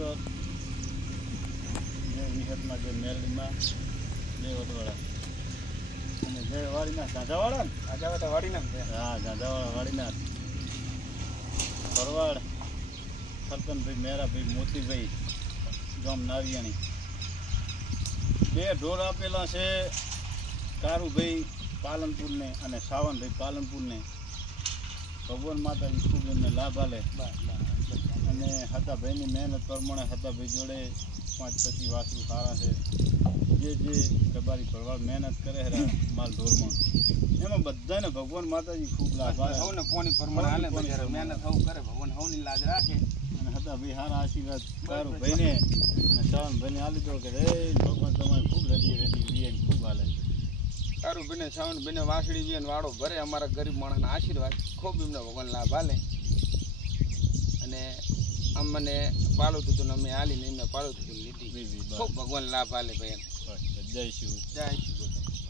તો જે વિહતમાં જે મેલડીમાં બે વટવાળા. અને જે વાડીના ગાંધાવાળા ને? આજે તો વાડી નાખ દે હા ગાંધાવાળા વાડીના ભરવાડ સરતનભાઈ મેરાભાઈ મોતીભાઈ ગામ નારિયાણી. બે ઢોર આપેલા છે કારુભાઈ પાલનપુરને અને સાવનભાઈ પાલનપુરને. ભગવાન માતાજી ખૂબ એમને લાભ આલે. અને હતાભાઈની મહેનત પ્રમાણે હતાભાઈ જોડે પાંચ પછી વાસુ સારા છે. જે જે ડબારી ભરવાડ મહેનત કરે છે માલ ઢોરમાં. એમાં બધાને ભગવાન માતાજી ખૂબ લાભ આલે સૌને પોણી પ્રમાણે હાલે બજાર મહેનત સૌ કરે ભગવાન હવની લાજ રાખે. અને હતા ભાઈ સારા આશીર્વાદ સારું ભાઈને અને શ્રાવણ ભાઈને આલી દો કે રે ભગવાન તમારે ખૂબ રહેતી બી વીએન ખૂબ હાલે તારું બેને સાવન બેને વાસળી બી વાળો ભરે અમારા ગરીબ માણસના આશીર્વાદ. ખૂબ એમને ભગવાન લાભ હાલે. અને અમને પાલું હતું ને અમે હાલીને એમને પાલું હતું લીધી. ખૂબ ભગવાન લાભ આલે ભાઈ જય શિવ જય કૃષ્ણ.